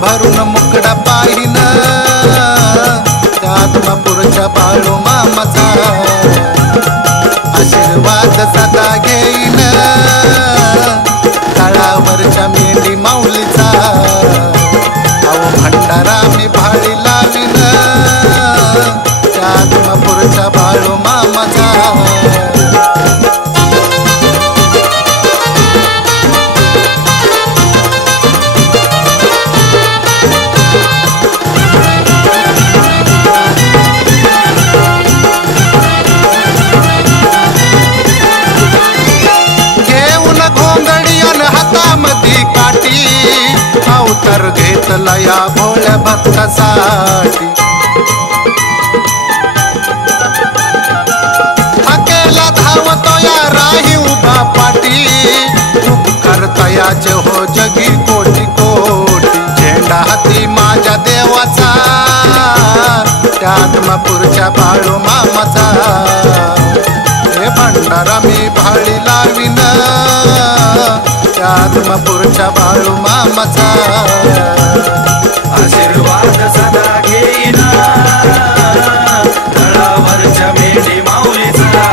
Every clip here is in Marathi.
भरून मुकडा पाहिन त्या आदमापूरच्या बाळू मामाचा आशीर्वाद सदा घेईन तळावरच्या मेंढी माऊलीचा अहो भंडारा मी भाळी लावीन त्या आदमापूरच्या बाळू मामाचा अवतार घेतला या भोळ्या भक्तासाठी अकेला धावतो या राही उभा पाटी उपकार तयाचे हो जगी कोटी कोटी झेंडा हाती माझ्या देवाचा त्या आदमापूरच्या बाळू मामाचा हे भंडारा मी भाळी लावीन त्या आदमापूरच्या बाळू मामाचा आशीर्वाद सदा घेईन तळावरच्या मेंढी माऊलीचा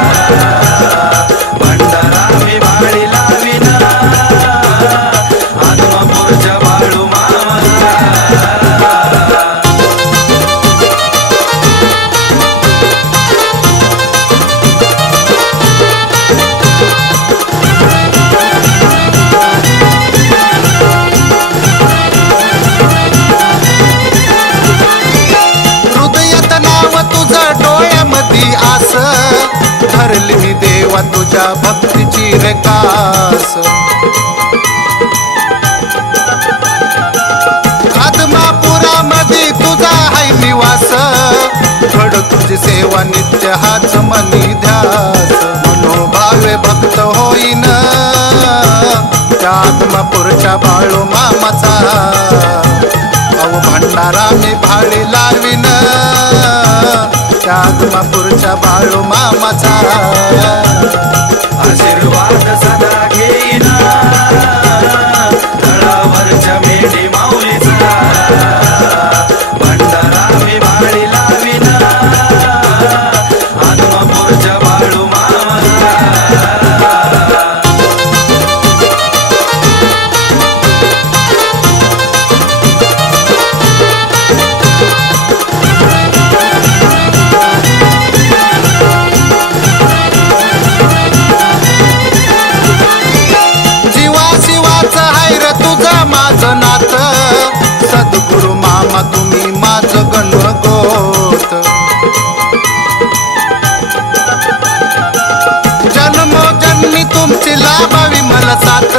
भंडारा मी भाळी लावीन आदमापूरच्या बाळू मामाचा धरली मी देवा तुझ्या भक्तीची रेखास आदमापुरामध्ये तुझा हाय निवास घड तुझी सेवा नित्य हाच मनी ध्यास मनोभावे भक्त होईन त्या आदमापूरच्या बाळू मामाचा अहो भंडारा मी भाळी लावीन त्या आदमापूरच्या बाळू मामाचा आशीर्वाद सदा घेईन तळावरच्या मेंढी माऊलीचा भंडारा मी भाळी लावीन आदमापूरच्या बाळू मामाचा माझं नात सद्गुरु मामा तुम्ही माझं गणगोत जन्मोजन्मी तुमची लाभावी मला साथ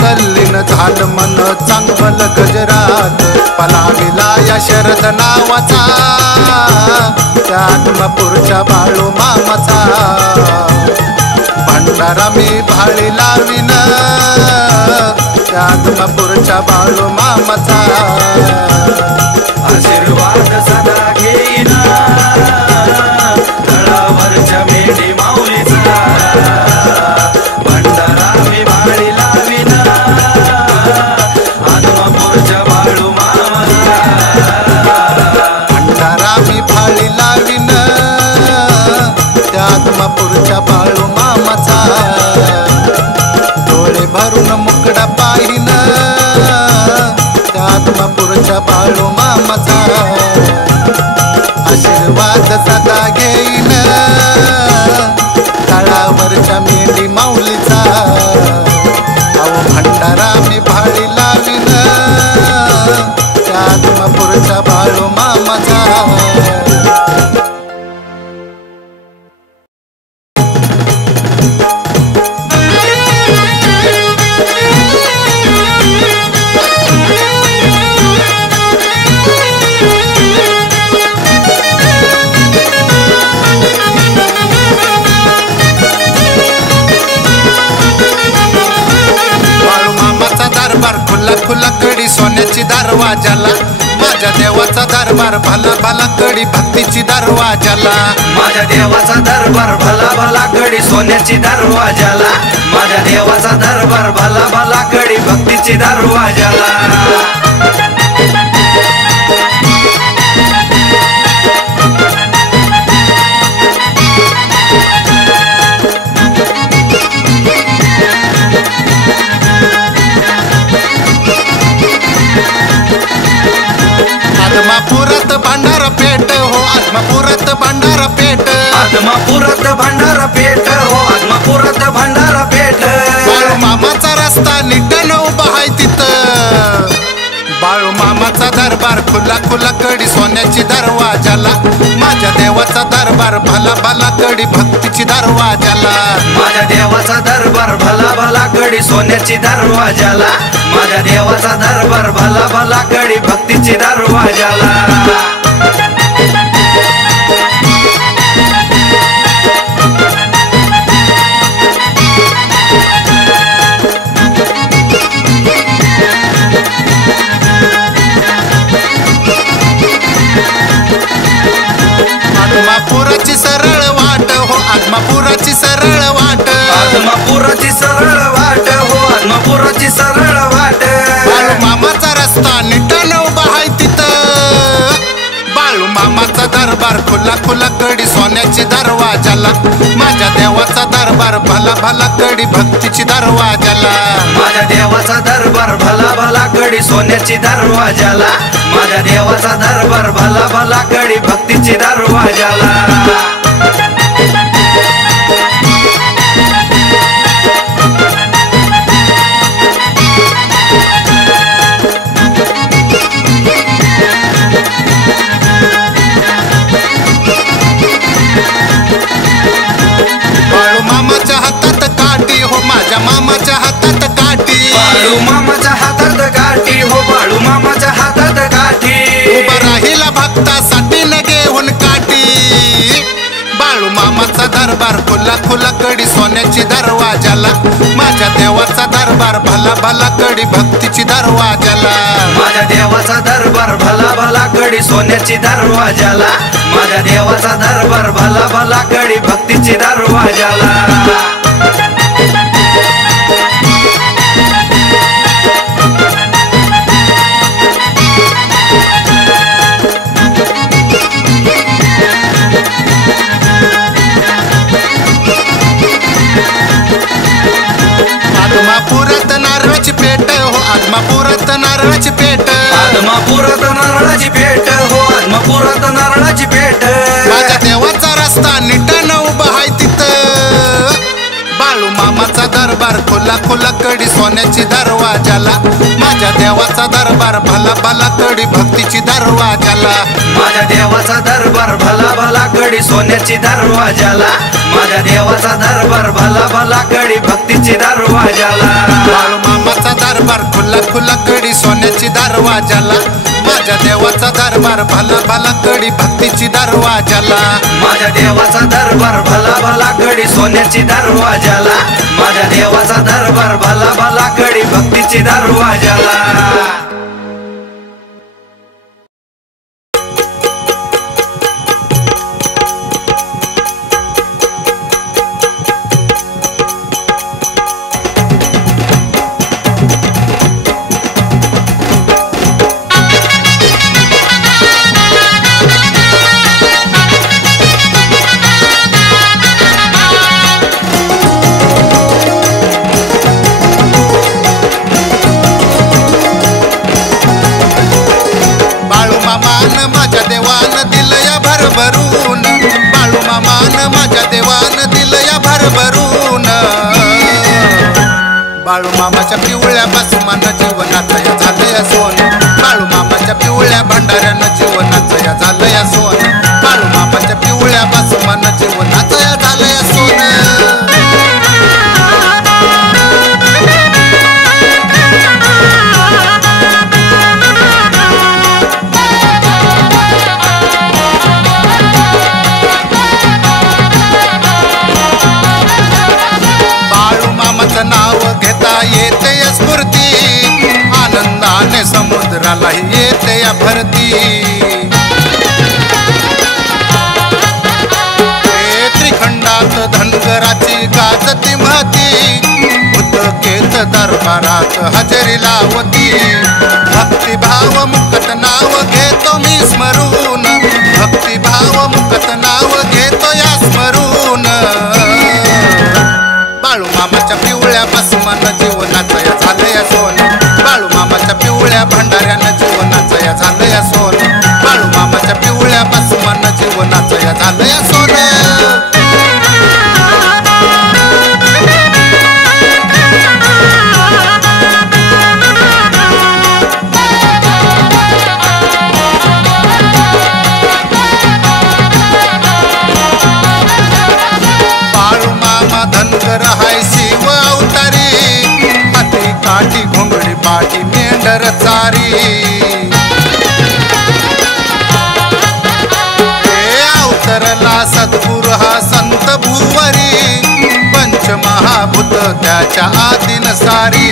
कल्लीन झालं मन चांगलं गजरात पलाविला या शरद नावाचा त्या आदमापूरच्या बाळू मामाचा भंडारा मी भाळी लावीन त्या आदमापूरच्या बाळू मामाचा आशीर्वाद सदा घेईन तळावरच्या मेंढी माऊलीचा भंडारा मी भाळी लावीन आदमापूरच्या बाळू मामाचा भंडारा मी भाळी लावीन त्या आदमापूरच्या बाळू मामाचा डोळे भरून मुकडा पाहिन त्या आदमापूरच्या बाळू मामाचा आशीर्वाद सदा घेईन तळावरच्या मेंढी माऊलीचा अहो भंडारा मी भाळी लावीन त्या आदमापूरच्या बाळू मामाचा सोन्याची दरवाजाला माझ्या देवाचा दरबार भला भला कडी भक्तीची दरवाजाला माझ्या देवाचा दरबार भला भला कडी सोन्याची दरवाजाला माझ्या देवाचा दरबार भला भला कडी भक्तीची दरवाजाला आदमापुरात भांडारा पेट हो आदमापुरात भांडारा पेट आदमापुरात भांडारा पेट हो आदमापुरात भांडारा पेट बाळू मामाचा रस्ता नीट उभा आहे तिथं बाळू मामाचा दरबार खुला खुला कडी सोन्याची दरवाजाला माझ्या देवाचा दरबार भला भला कडी भक्तीची दरवाजाला माझ्या देवाचा दरबार भला भला कडी सोन्याची दरवाजाला माझ्या देवाचा दरबार भला भला कडी भक्तीची दरवाजाला आदमापुराची सरळ वाट हो आदमापुराची सरळ वाट आदमापुराची सरळ वाट हो आदमापुराची सरळ वाट बाळू मामाचा रस्ता नीट उभा आहे तिथं बाळू मामाचा दरबार खुला खुला कडी सोन्याची दरवाजाला माझ्या देवाचा दरबार भला भला कडी भक्तीची दरवाजाला माझ्या देवाचा दरबार भला भला कडी सोन्याची दरवाजाला माझ्या देवाचा दरबार भला भला कडी भक्तीची दरवाजाला बाळू मामाच्या हातात काठी हो माझ्या मामाच्या हातात काठी बाळू मामाच्या हातात काठी हो बाळू मामाच्या हातात काठी उभा राहिला भक्तासाठी न घेऊन काठी बाळू मामाचा दरबार खुला खुला कडी सोन्याची दरवाजाला माझ्या देवाचा दरबार भला भला कडी भक्तीची दरवाजाला माझ्या देवाचा दरबार भला भला कडी सोन्याची दरवाजाला माझ्या देवाचा दरबार भला भला कडी भक्तीची दरवाजाला आदमापुरात नारळाची पेट हो आदमापुरात नारळाची पेट आदमापुरात नारळाची पेट हो आदमापुरात नारळाची पेट माझ्या देवाचा रस्ता नीट उभा आहे तिथं बाळू मामाचा दरबार खुला खुला कडी सोन्याची दरवाजाला माझ्या देवाचा दरबार भला भला कडी भक्तीची दरवाजाला माझ्या देवाचा दरबार भला भला कडी सोन्याची दरवाजाला माझ्या देवाचा दरबार भला भला कडी भक्तीची दरवाजाला बाळू मामाचा दरबार खुला खुला कडी सोन्याची दरवाजाला माझ्या देवाचा दरबार भला भला कडी भक्तीची दरवाजाला माझ्या देवाचा दरबार भला भला कडी सोन्याची दरवाजाला माझ्या देवाचा दरबार भला भला कडी भक्तीची दरवाजाला माझ्या देवान दिलया भरभरून बाळू मामान माझ्या देवान दिलया भरभरून बाळू मामाच्या पिवळ्या बसमान जीवनाचं या झालं या सोन बाळू मामाच्या पिवळ्या भंडाऱ्यानं जीवनाचं या झालं या सोन बाळू मामाच्या पिवळ्या बसमान जीवनाचं या झालं या सोन नाव घेता येते या स्फूर्ती आनंदाने समुद्राला येते या भरती त्रिखंडात धनगराची गाजती महती उदकेत दरबारात हजेरी लावती भक्तिभाव मुकत नाव घेतो मी स्मरून भक्तिभाव मुकत नाव घेतो या स्मरून बाळू मामाच्या पिवळ्या बसमानं जीवनाचं या झालं या सोन बाळू मामाच्या पिवळ्या भंडाऱ्यानं जीवनाचं या झालं या सोन झालं या सोनं. बाळू मामा धनगर हाय शिव अवतारी, हाती काठी घोंगडी पाठी मेंढर चारी. हे अवतरला सद्गुरु हा संत भुवरी, पंचमहाभूत त्याच्या आदिन सारी.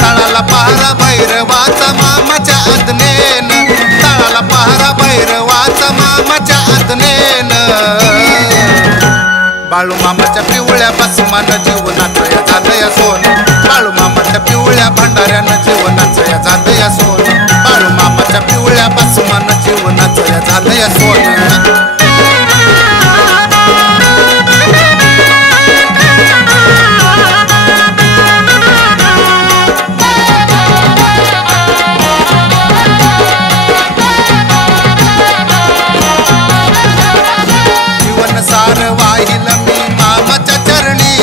तळाला पहारा भैरवाचा मामाच्या आज्ञेन, तळाला पहारा भैरवाचा मामाच्या आज्ञेन. बाळू मामाच्या पिवळ्या भस्मानं जीवनाचं या झालं या सोनं. बाळू मामाच्या पिवळ्या भंडाऱ्यानं जीवनाचं या झालं या सोनं. बाळू मामाच्या पिवळ्या भस्मानं जीवनाचं या झालं या सोनं. सार वाहिल मी मामाच्या चरणी,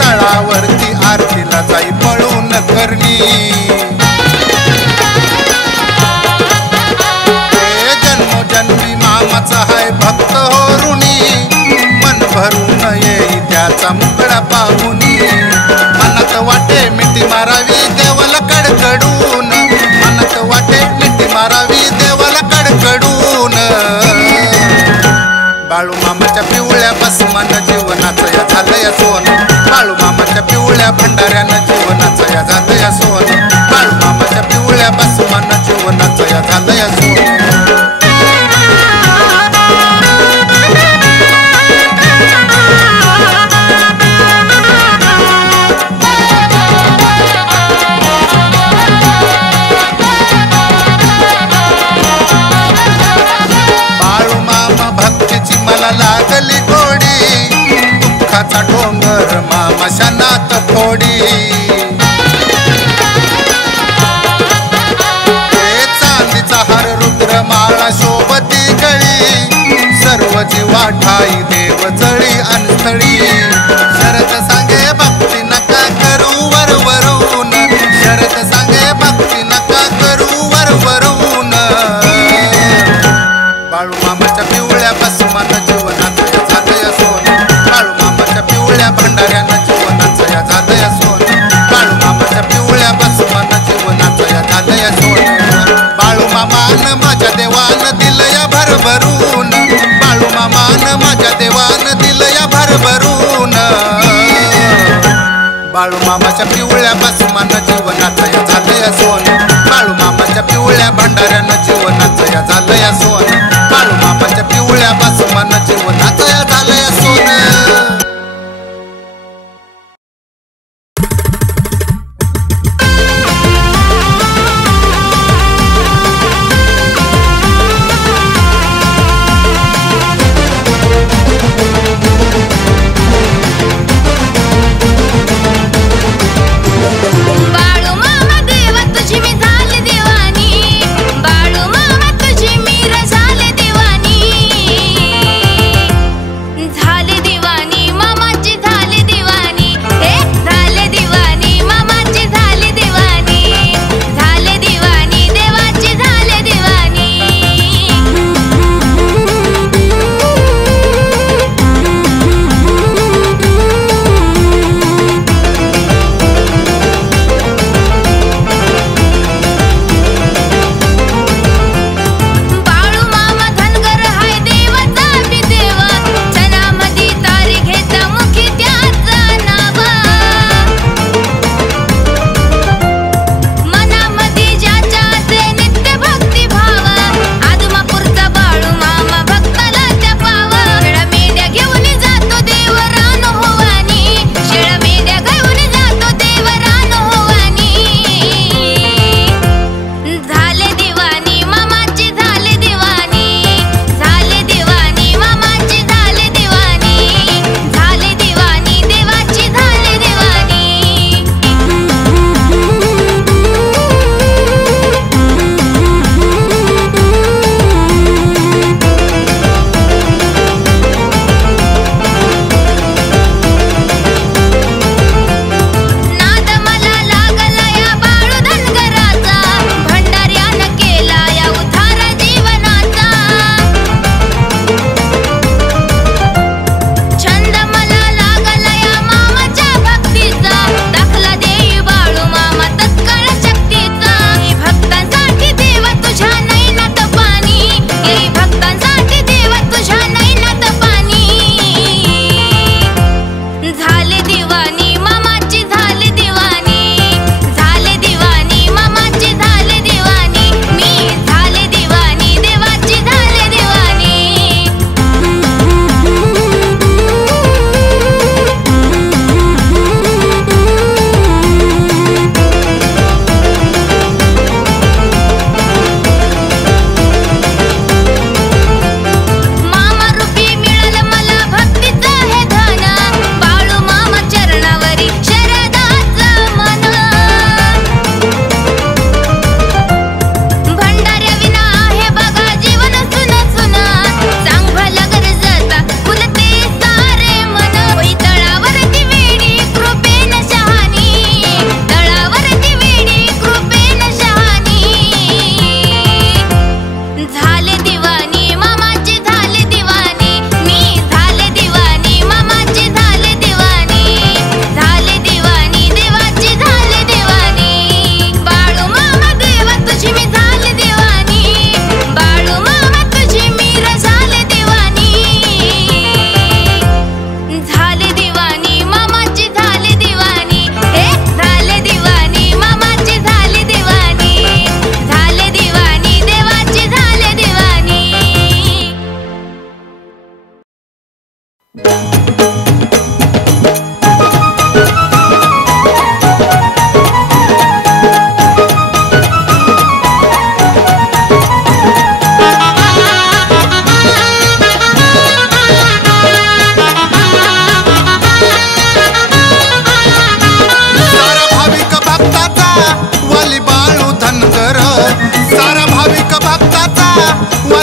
तळावरती आरतीला जाई पळून करणी. हे जन्मोजन्मी मामाचा हाय भक्त हो ऋणी, मन भरून येई त्याचा मुकडा पाहुनी. मनात वाटे मिठी मारावी देवाला कडकडून, मनात वाटे मिठी मारावी देवाला कडकडून. बाळू मामाच्या पिवळ्या भस्मानं जीवनाचं या झालं या सोनं. बाळू मामाच्या पिवळ्या भंडाऱ्यानं जीवनाचं या झालं या सोनं. बाळू मामाच्या पिवळ्या भस्मानं जीवनाचं या झालं या सोनं. बाळू मामा भक्तीची मला लागली गोडी, दुःखाचा डोंगर मामा शनात फोडी. हे चांदीचा हार रुद्र माळा शोभती गळी, सर्व जीवा ठाई देव जळी अनस्थळी. शरद सांगे भक्ती नका करू वरवरून, शरद सांगे भक्ती नका करू वरवरून. बाळू मामाच्या पिवळ्या भस्मानं जीवनाचं या झालं या सोनं. बाळू मामाच्या पिवळ्या भंडाऱ्यानं जीवनाचं या झालं या सोनं. बाळू मामाच्या पिवळ्या भस्मानं जीवनाचं या झालं या सोनं. बाळू मामानं माझ्या देवानं दिलं या भरभरून, बाळू मामानं माझ्या देवानं दिलं या भरभरून. बाळू मामाच्या पिवळ्या भस्मानं जीवनाचं या झालं या सोनं. बाळू मामाच्या पिवळ्या भंडाऱ्यानं जीवनाचं या झालं या सोनं. बाळू मामाच्या पिवळ्या भस्मानं जीवनाचं या झालं या सोनं. बाळू मामा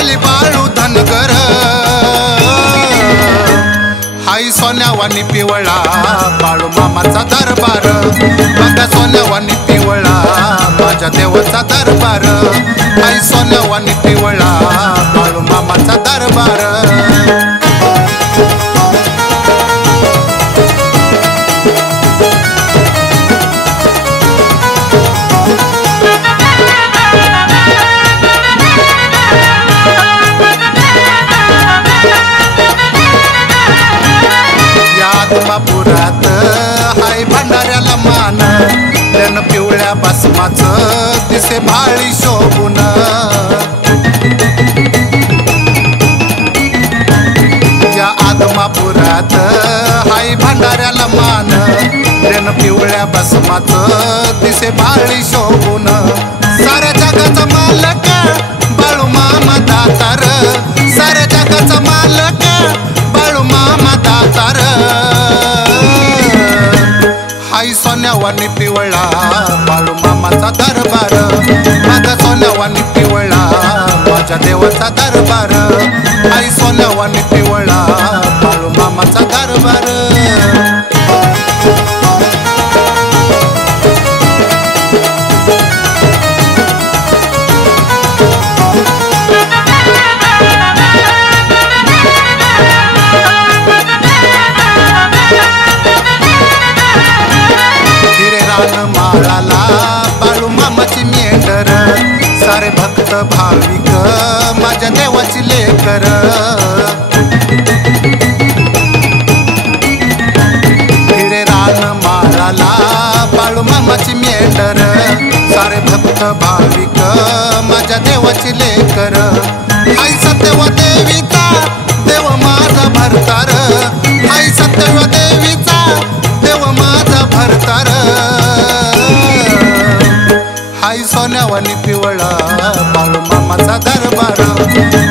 वाली बाळू धनगर हाय सोन्यावानी पिवळा बाळू मामाचा दरबार बघा सोन्यावानी पिवळा माझ्या देवाचा दरबार हाय सोन्यावानी पिवळा बाळू मामाचा दरबार बापुरात हाय भंडाऱ्याला मान त्यान पिवळ्या भस्माचं दिसे भाळी शोभून या आदमापुरात हाय भंडाऱ्याला मान त्यान पिवळ्या भस्माचं दिसे भाळी शोभून साऱ्या जगाचा मालक बाळू मामा दातार साऱ्या जगाचा मालक बाळू मामा दातार हाय सोन्यावानी पिवळा बाळू मामाचा दरबार माझा सोन्यावानी पिवळा माझ्या देवाचा दरबार हाय सोन्यावानी पिवळा बाळू मामाचा दरबार माळाला बाळू मामाची मेंढर सारे भक्त भाविक माझ्या देवाची लेकर हिरे रान माळाला बाळू मामाची मेंढर सारे भक्त भाविक माझ्या देवाची लेकर हाय सत्यव देवीचा देव माझा भरतार हाय सत्यव देवीचा देव माझा भरतार हाय सोन्यावानी पिवळा बाळू मामाचा दरबार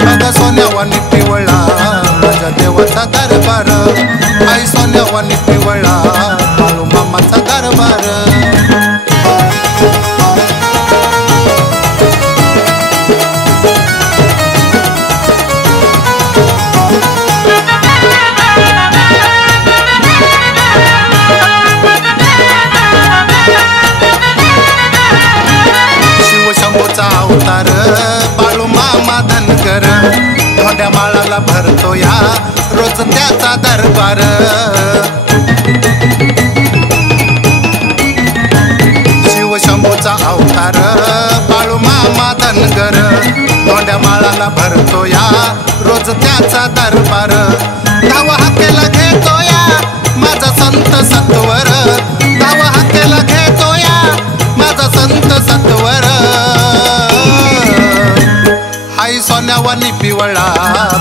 माझा सोन्यावानी पिवळा माझ्या देवाचा दरबार हाय सोन्यावानी पिवळा बाळू मामाचा दरबार अवतार बाळू मामा धनगर धोंड्या माळाला भरतो या रोज त्याचा दरबार शिवशंभूचा अवतार बाळू मामा धनगर धोंड्या माळाला भरतो या रोज त्याचा दरबार धावा हाकेला घेतो या माझा संत सत्वर धावा हाकेला घेतो या माझा संत सत्वर हाय सोन्यावानी पिवळा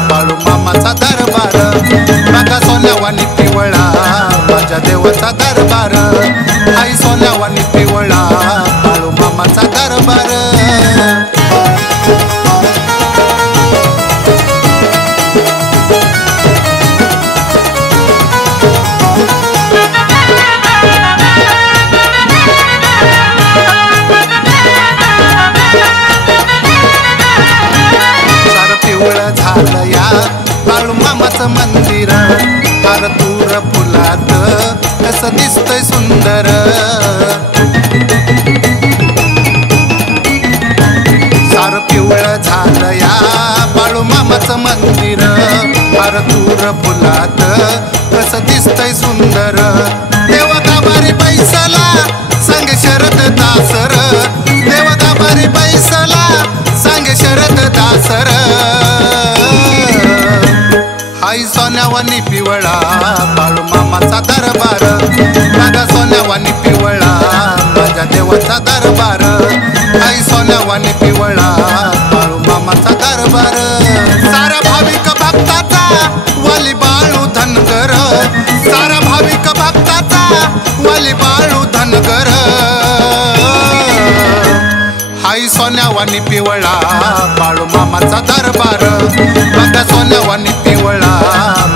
बाळू मामाचा दरबार बघा सोन्यावानी पिवळा माझ्या देवाचा दरबार हाय सोन्यावानी पिवळा बाळू मामाचा दरबार झालं या बाळू मामाचं मंदिर फार दूर फुलात कसं दिसतंय सुंदर सारं पिवळं झालं या बाळू मामाचं मंदिर फार दूर फुलात कसं दिसतंय सुंदर देवा गाभारी बैसला सांगे शरद दासर देवा गाभारी बैसला सांगे शरद दासर हाय सोन्यावानी पिवळा बाळू मामाचा दरबार माझा सोन्यावानी पिवळा माझ्या देवाचा दरबार हाय सोन्यावानी पिवळा बाळू मामाचा दरबार सारा भाविक भक्ताचा वाली बाळू धनगर सारा भाविक भक्ताचा वाली बाळू धनगर हाय सोन्यावानी पिवळा बाळू मामाचा दरबार माझा सोन्यावानी पिवळा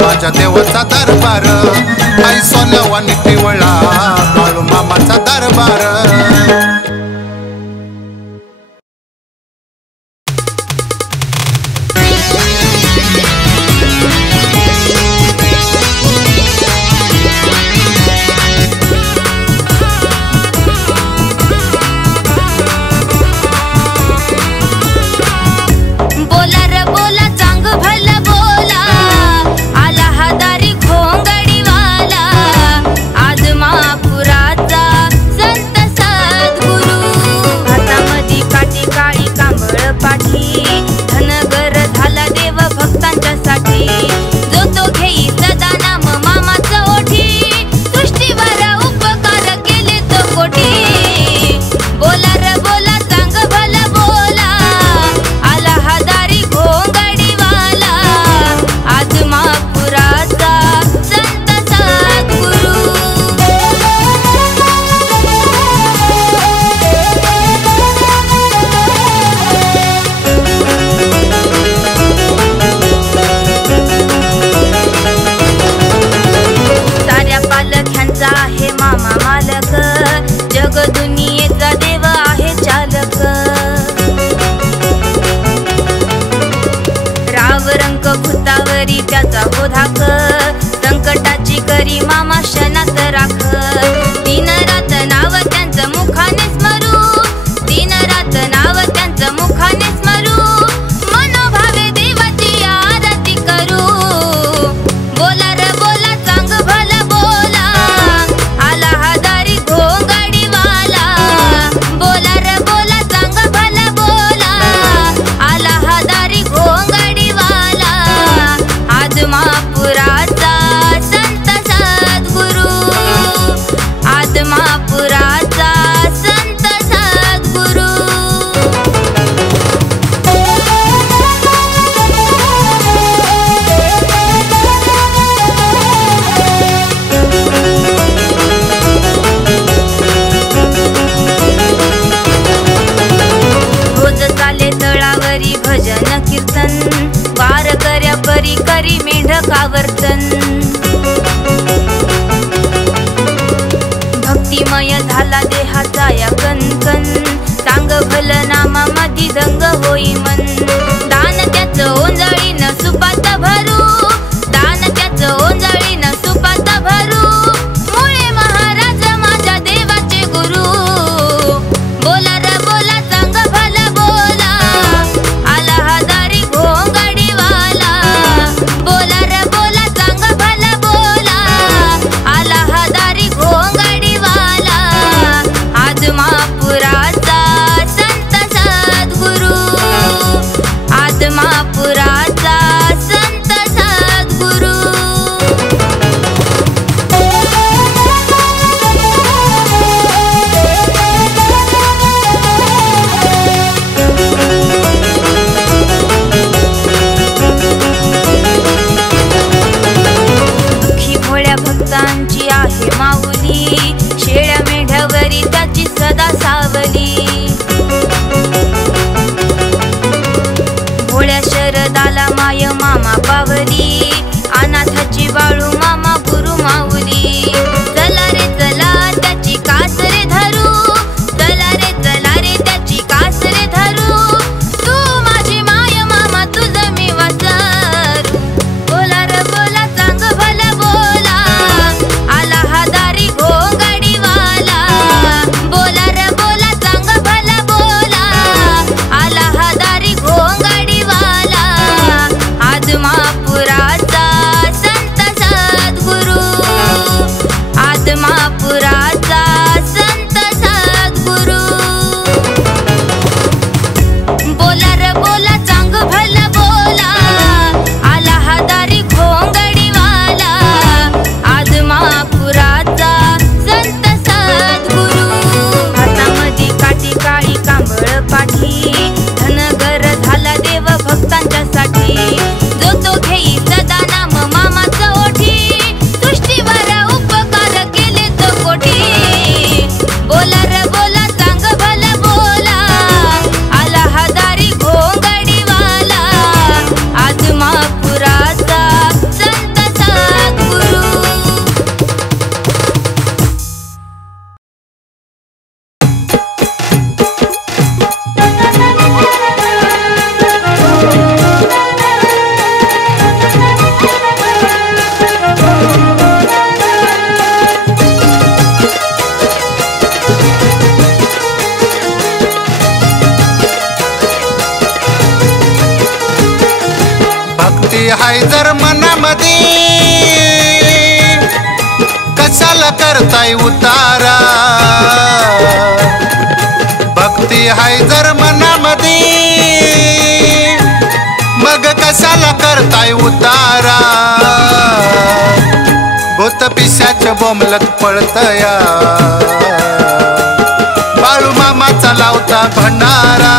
माझ्या देवाचा दरबार हाय सोन्यावानी पिवळा बाळू मामाचा दरबार करी करी मेंढकावर्तन भक्तिमय झाला देहाचा या कणकण सांग भल नामा मधी दंग होई मन दान त्याच ओंजळी न सुपात भरू दान त्याच ओंजळी न सुपात भरू मुळे महाराज माझ्या देवाचे गुरु बोला रे बोला चांग भल बोला आला हजारी घोंगडीवाला बोला रे बोला चांग भल बोला आला हजारी घोंगडीवाला आदमापुराचा संत सद्गुरु आदमापुराचा संत सद्गुरु दुःखी भोळ्या भक्तांची आहे माऊली शेळ्या मेंढ्यावरी त्याची सदा सावली भोळ्या शरदाला माय मामा पावली अनाथाची बाळू मामा गुरु माऊली चला रे चला त्याची कास रे धरू चला रे चला रे त्याची कास रे धरू तू माझी माय मामा तुझ मी वासरू बोला रे बोला चांग भला बोला आला हजारी घोंगडीवाला बोला रे बोला चांग भला बोला आला हजारी घोंगडीवाला आदमापुराचा संत सद्गुरु आदमापुराचा संत सद्गुरु बोला रे बोला चांग भला बोला आला हजारी घोंगडीवाला आदमापुराचा संत सद्गुरु हातामध्ये काठी काळी कांबळ पाठी धनगर झाला देव भक्तांच्यासाठी जो तो घेई सदा नाम मामाचा ओठी सृष्टीवर उपकार केले तो कोटी बोला रे बोला चांग भला बोला आला हजारी घोंगडीवाला आदमापुराचा संत सद्गुरु भक्ती हाय जर मनामध्ये कशाला करताय उतारा भक्ती हाय जर मनामध्ये मग कशाला करताय उतारा भूत पिशाच बोंबलत पळतया बाळू मामाचा लावता भंडारा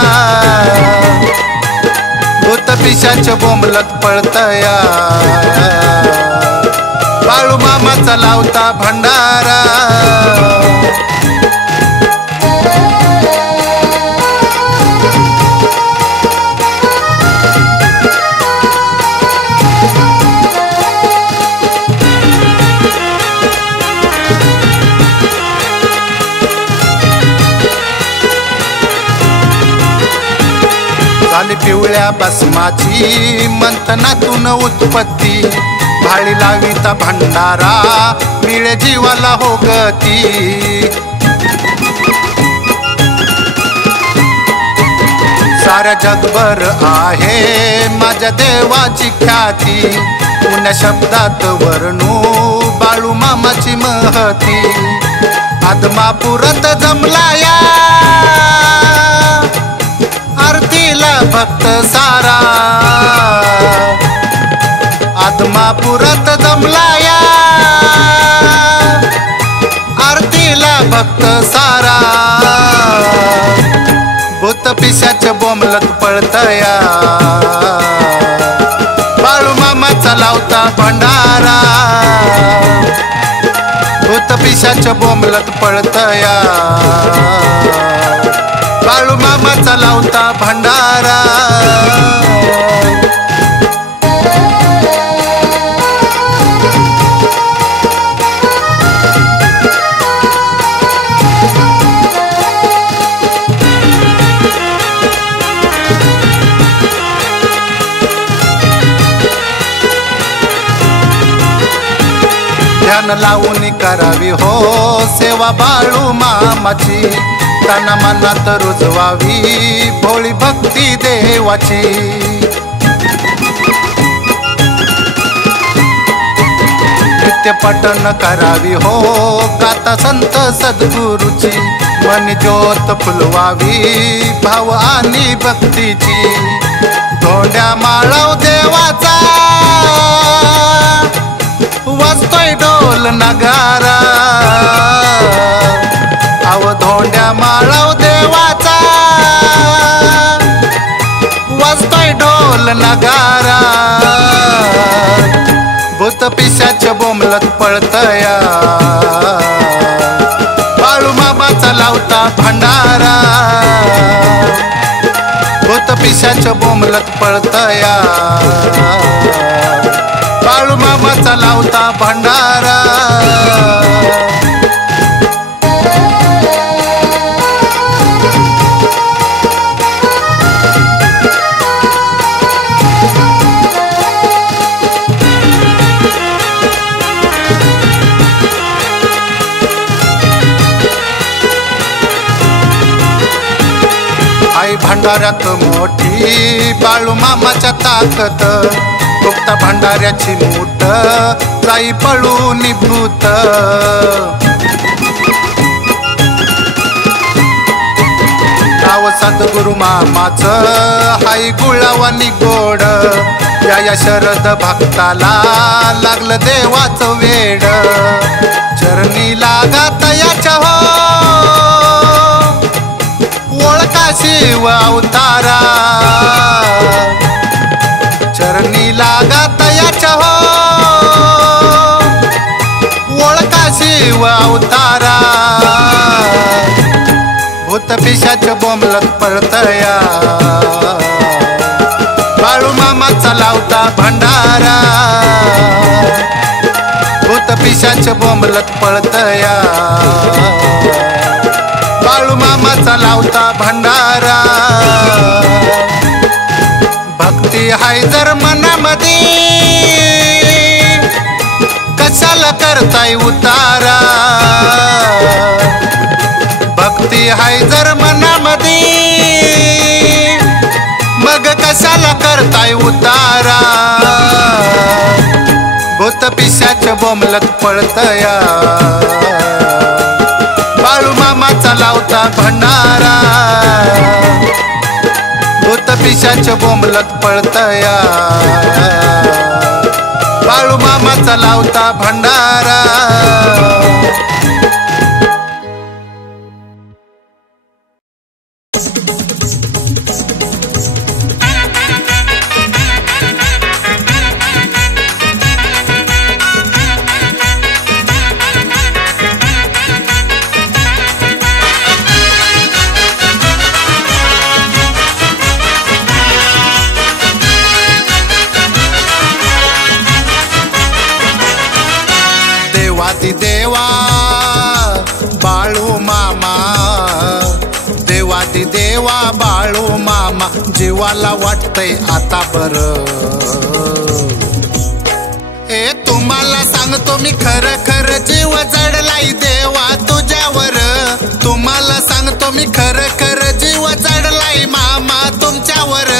भूत पिशाच बोंबलत पळतया बाळू मामाचा लावता भंडारा झाली पिवळ्या भस्माची मंथनातून उत्पत्ती भाळी लाविता भंडारा मिळे जीवाला हो गती साऱ्या जगभर आहे माझ्या देवाची ख्याती पुण्य शब्दात वर्णू बाळू मामाची महती आदमापुरात जमलाया आरतीला भक्त सारा आदमापुरात जमलाया आरतीला भक्त सारा भूत पिशाच बोंबलत पळतया बाळू मामाचा लावता भंडारा भूत पिशाच बोंबलत पळतया बाळू मामाचा लावता भंडारा ध्यान लावून करावी हो सेवा बाळू मामाची, तन मनात रुजवावी भोळी भक्ती देवाची। नित्य पठण करावी हो गाता संत सद्गुरूची, मन ज्योत फुलवावी भाव आणि भक्तीची। धोंड्या माळव देवाचा वाजतोय ढोल नगारा, अव धोंड्या माळव देवाचा वाजतोय ढोल नगारा। भूत पिशाच बोंबलत पळतया बाळू मामाचा लावता भंडारा। भूत पिशाच बोंबलत पळतया बाळू मामाचा लावता भंडारा। आई भंडाऱ्यात मोठी बाळू मामाच्या ताकद, गुप्त भंडाऱ्याची मूठ जाई पळून भूत। नाव सद्गुरु मामाचं हाय गुळावानी गोड, या शरद भक्ताला लागलं देवाचं वेड। चरणी लागा तयाच्या हो ओळखा शिव अवतारा, चरणी लागा तयाच्या हो ओळखा शिव अवतारा। भूत पिशाच बोंबलत पळतया बाळू मामाचा लावता भंडारा। भूत पिशाच बोंबलत पळतया बाळू मामाचा लावता भंडारा। भक्ती हाय जर मनामध्ये कशाला करताय उतारा, भक्ती हाय जर मनामध्ये मग कशाला करताय उतारा। भूत पिशाच बोंबलत पळतया बाळू मामाचा लावता भंडारा। भूत पिशाच बोंबलत पळतया बाळू मामाचा लावता भंडारा। देवा बाळू मामा, देवादी देवा बाळू मामा, जीवाला वाटतंय आता बरं। ए तुम्हाला सांगतो मी खरं खरं जीव जडलाय देवा तुझ्यावर, तुम्हाला सांगतो मी खरं खरं जीव जडलाय मामा तुमच्यावर।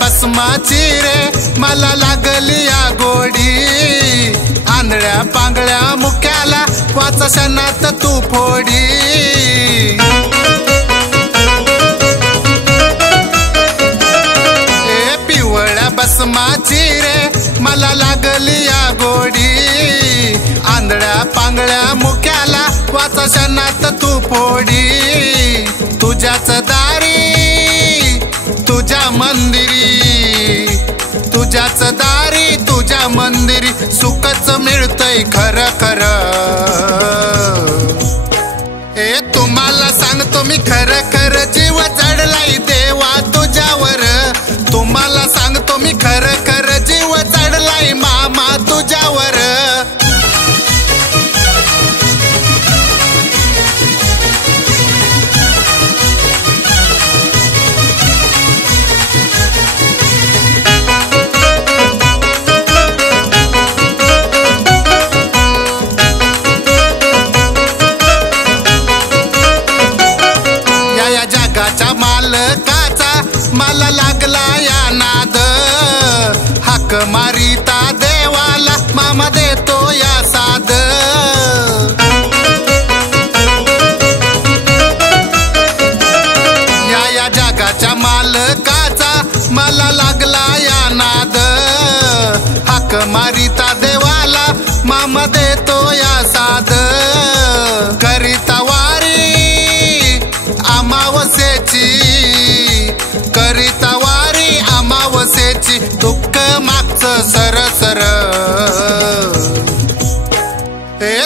भस्माची रे मला लागली या गोडी, आंधळ्या पांगळ्या मुक्याला वाचा क्षणात तू फोडी। ए पिवळ्या भस्माची रे मला लागली या गोडी, आंधळ्या पांगळ्या मुक्याला वाचा क्षणात तू फोडी। तुझ्याच दारी तुझ्या मंदिरी, तुझ्याच दारी तुझ्या मंदिरी सुखच मिळतंय खरं खरं। ए तुम्हाला सांगतो मी खरं खरं जीव जडलाय देवा तुझ्यावर। मला लागला या नाद, हाक मारिता देवाला मामा देतो या साद. या जगाच्या मालकाचा मला लागला या नाद, हाक मारिता देवाला मामा देतो या साद. करिता वारी अमावस्येची, करिता वारी अमावस्येची, दुःख मागचं सरसर.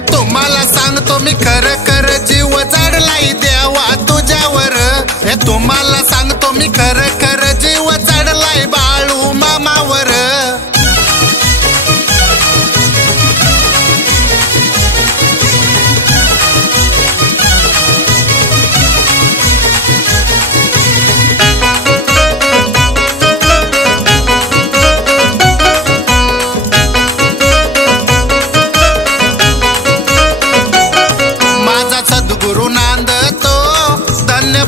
तुम्हाला सांगतो मी खरं खरं जीव चढलाय देवा तुझ्यावर. तुम्हाला सांगतो मी खरं खरं जीव चढलाय बाळू मामावर.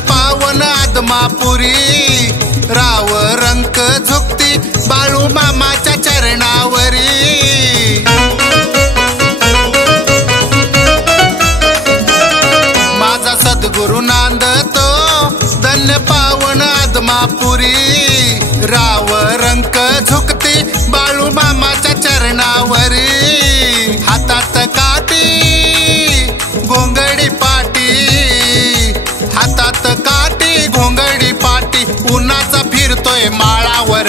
पावन आदमापुरी, राव रंक झुकती बाळू मामाच्या चरणावरी. माझा सद्गुरु नांदतो धन्य पावन आदमापुरी, राव रंक झुकती बाळू मामाच्या चरणावरी. हातात काठी घोंगडी पाटी, हातात काठी घोंगडी पाटी, उन्हाचा फिरतोय माळावर.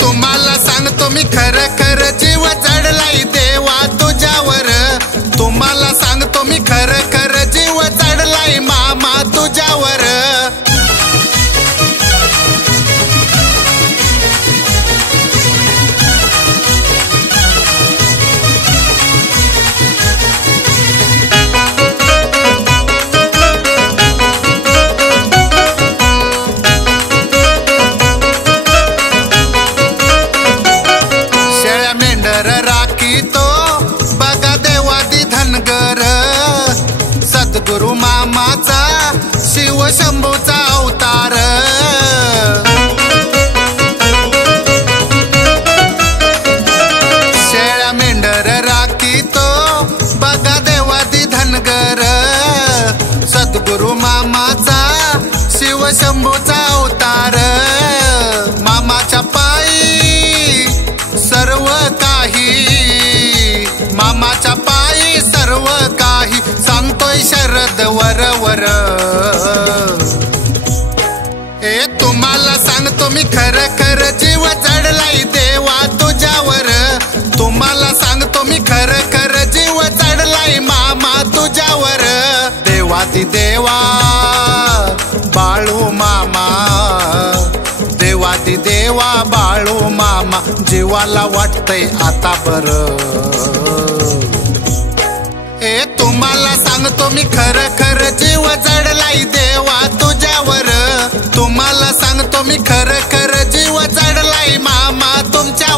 तुम्हाला सांगतो मी खरं खरं जीव चढलाय देवा तुझ्यावर. तुम्हाला सांगतो मी खरं खरं जीव चढलाय मामा तुझ्यावर. सद्गुरु मामाचा शिव शंभूचा अवतार. शेळ्या मेंढर राखीतो बघा देवादी धनगर. सद्गुरु मामाचा शिव शंभूचा अवतार. मामाच्या पायी सर्व काही, मामाच्या पायी सर्व काही, सांगतोय शरद वरवर. तुम्हाला सांगतो मी खरं खरं जीव चढलाय देवा तुझ्यावर. तुम्हाला सांगतो मी खरं खरं जीव चढलाय मामा तुझ्यावर. देवाती देवा बाळू मामा, देवाती देवा बाळू मामा, जीवाला वाटतंय आता बरं. तुम्हाला सांगतो मी खरं खरं जीव चढलाय देवा तुझ्यावर. तुम्हाला सांगतो मी खरं खरं जीव चढलाय मामा तुमच्या